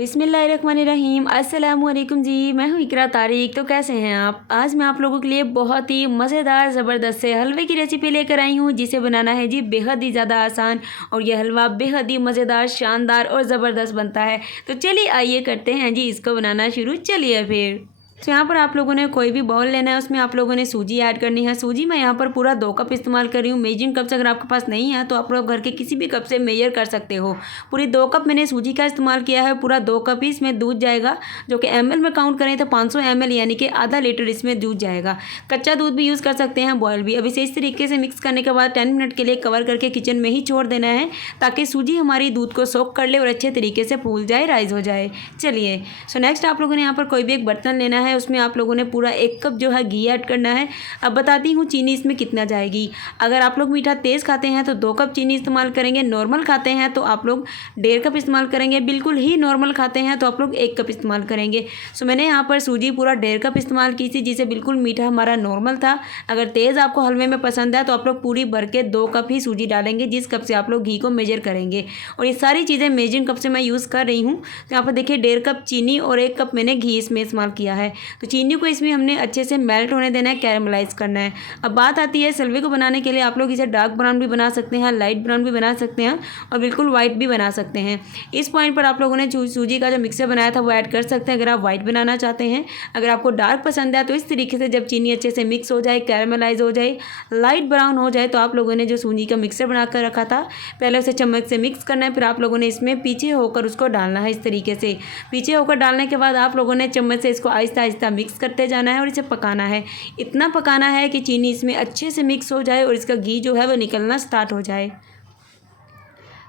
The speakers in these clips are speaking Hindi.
बिस्मिल्लाहिर्रहमानिर्रहीम। अस्सलाम वालेकुम जी, मैं हूँ इकरा तारिक। तो कैसे हैं आप? आज मैं आप लोगों के लिए बहुत ही मज़ेदार ज़बरदस्त से हलवे की रेसिपी लेकर आई हूँ, जिसे बनाना है जी बेहद ही ज़्यादा आसान। और यह हलवा बेहद ही मज़ेदार, शानदार और ज़बरदस्त बनता है। तो चलिए आइए करते हैं जी इसको बनाना शुरू। चलिए फिर। तो यहाँ पर आप लोगों ने कोई भी बाउल लेना है, उसमें आप लोगों ने सूजी ऐड करनी है। सूजी मैं यहाँ पर पूरा 2 कप इस्तेमाल कर रही हूँ। मेजरिंग कप से अगर आपके पास नहीं है तो आप लोग घर के किसी भी कप से मेजर कर सकते हो। पूरी 2 कप मैंने सूजी का इस्तेमाल किया है। पूरा 2 कप ही इसमें दूध जाएगा, जो कि ml में काउंट करें तो 500 ml यानी कि आधा लीटर इसमें दूध जाएगा। कच्चा दूध भी यूज़ कर सकते हैं, बॉयल भी। अब इसे इस तरीके से मिक्स करने के बाद 10 मिनट के लिए कवर करके किचन में ही छोड़ देना है, ताकि सूजी हमारी दूध को सोख कर ले और अच्छे तरीके से फूल जाए, राइज हो जाए। चलिए नेक्स्ट आप लोगों ने यहाँ पर कोई भी एक बर्तन लेना है, उसमें आप लोगों ने पूरा 1 कप जो है घी ऐड करना है। अब बताती हूँ चीनी इसमें कितना जाएगी। अगर आप लोग मीठा तेज़ खाते हैं तो 2 कप चीनी इस्तेमाल करेंगे। नॉर्मल खाते हैं तो आप लोग 1.5 कप इस्तेमाल करेंगे। बिल्कुल ही नॉर्मल खाते हैं तो आप लोग 1 कप इस्तेमाल करेंगे। सो मैंने यहाँ पर सूजी पूरा 1.5 कप इस्तेमाल की थी, जिसे बिल्कुल मीठा हमारा नॉर्मल था। अगर तेज़ आपको हलवे में पसंद है तो आप लोग पूरी भर के 2 कप ही सूजी डालेंगे, जिस कप से आप लोग घी को मेजर करेंगे। और ये सारी चीज़ें मेजरिंग कप से मैं यूज़ कर रही हूँ। तो यहाँ पर देखिए 1.5 कप चीनी और 1 कप मैंने घी इसमें इस्तेमाल किया है। तो चीनी को इसमें हमने अच्छे से मेल्ट होने देना है, कैरमलाइज करना है। अब बात आती है हलवे को बनाने के लिए। आप लोग इसे डार्क ब्राउन भी बना सकते हैं, लाइट ब्राउन भी बना सकते हैं और बिल्कुल वाइट भी बना सकते हैं। इस पॉइंट पर आप लोगों ने सूजी का जो मिक्सर बनाया था वो ऐड कर सकते हैं, अगर आप वाइट बनाना चाहते हैं। अगर आपको डार्क पसंद है तो इस तरीके से जब चीनी अच्छे से मिक्स हो जाए, कैरमलाइज हो जाए, लाइट ब्राउन हो जाए, तो आप लोगों ने जो सूजी का मिक्सर बना कर रखा था पहले उसे चम्मच से मिक्स करना है। फिर आप लोगों ने इसमें पीछे होकर उसको डालना है। इस तरीके से पीछे होकर डालने के बाद आप लोगों ने चम्मच से इसको आहिस्ता आहिस्ता मिक्स करते जाना है और इसे पकाना है। इतना पकाना है कि चीनी इसमें अच्छे से मिक्स हो जाए और इसका घी जो है वो निकलना स्टार्ट हो जाए।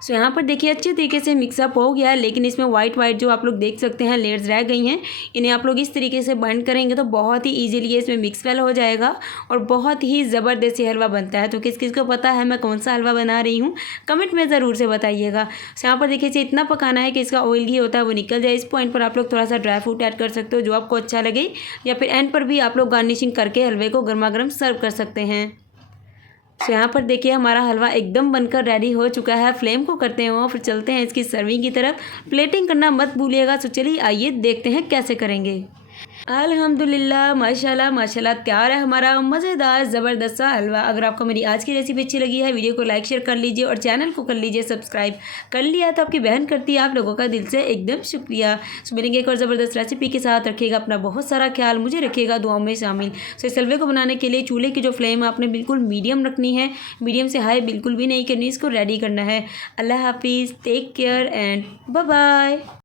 सो यहाँ पर देखिए अच्छे तरीके से मिक्सअप हो गया है, लेकिन इसमें वाइट जो आप लोग देख सकते हैं लेयर्स रह गई हैं, इन्हें आप लोग इस तरीके से बंद करेंगे तो बहुत ही ईजिली इसमें मिक्स वेल हो जाएगा और बहुत ही ज़बरदस्त हलवा बनता है। तो किस किस को पता है मैं कौन सा हलवा बना रही हूँ, कमेंट में ज़रूर से बताइएगा। सो यहाँ पर देखिए इसे इतना पकाना है कि इसका ऑयल घी होता है वो निकल जाए। इस पॉइंट पर आप लोग थोड़ा सा ड्राई फ्रूट ऐड कर सकते हो, जो आपको अच्छा लगे, या फिर एंड पर भी आप लोग गार्निशिंग करके हलवे को गर्मा गर्म सर्व कर सकते हैं। तो यहाँ पर देखिए हमारा हलवा एकदम बनकर रेडी हो चुका है। फ्लेम को करते हैं फिर चलते हैं इसकी सर्विंग की तरफ। प्लेटिंग करना मत भूलिएगा। तो चलिए आइए देखते हैं कैसे करेंगे। अल्हम्दुलिल्लाह, माशाल्लाह माशाल्लाह, तैयार है हमारा मज़ेदार ज़बरदस्त सा हलवा। अगर आपको मेरी आज की रेसिपी अच्छी लगी है, वीडियो को लाइक शेयर कर लीजिए और चैनल को कर लीजिए सब्सक्राइब। कर लिया तो आपकी बहन करती है आप लोगों का दिल से एकदम शुक्रिया। सो मिलेंगे एक और ज़बरदस्त रेसिपी के साथ। रखिएगा अपना बहुत सारा ख्याल, मुझे रखिएगा दुआओं में शामिल। सो इस हलवे को बनाने के लिए चूल्हे की जो फ्लेम है आपने बिल्कुल मीडियम रखनी है, मीडियम से हाई बिल्कुल भी नहीं करनी। इसको रेडी करना है। अल्लाह हाफिज़, take care and bye bye.